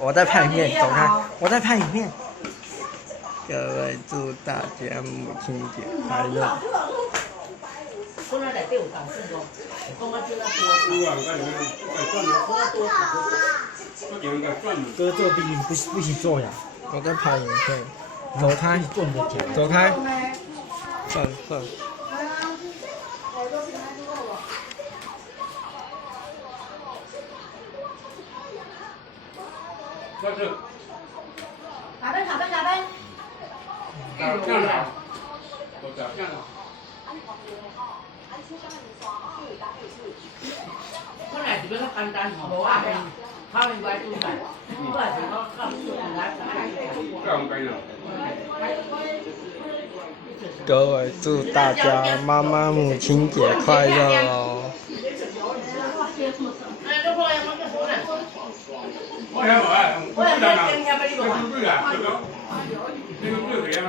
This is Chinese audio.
我在拍影片，走开，我在拍影片。各位祝大家母亲节快乐！我那内底有同事哦，讲我这个多。有啊，哥做第一，不许做呀！我在拍影片，走开，做你的脚。走开。算。下班下班下班。这样的，我这样的。本来是比较简单，无啊，他们外做菜，我也是我刚做来。这样可以了。各位祝大家妈妈母亲节快乐哦！我也冇啊，我也冇啊，这个对啊，这个对嘛。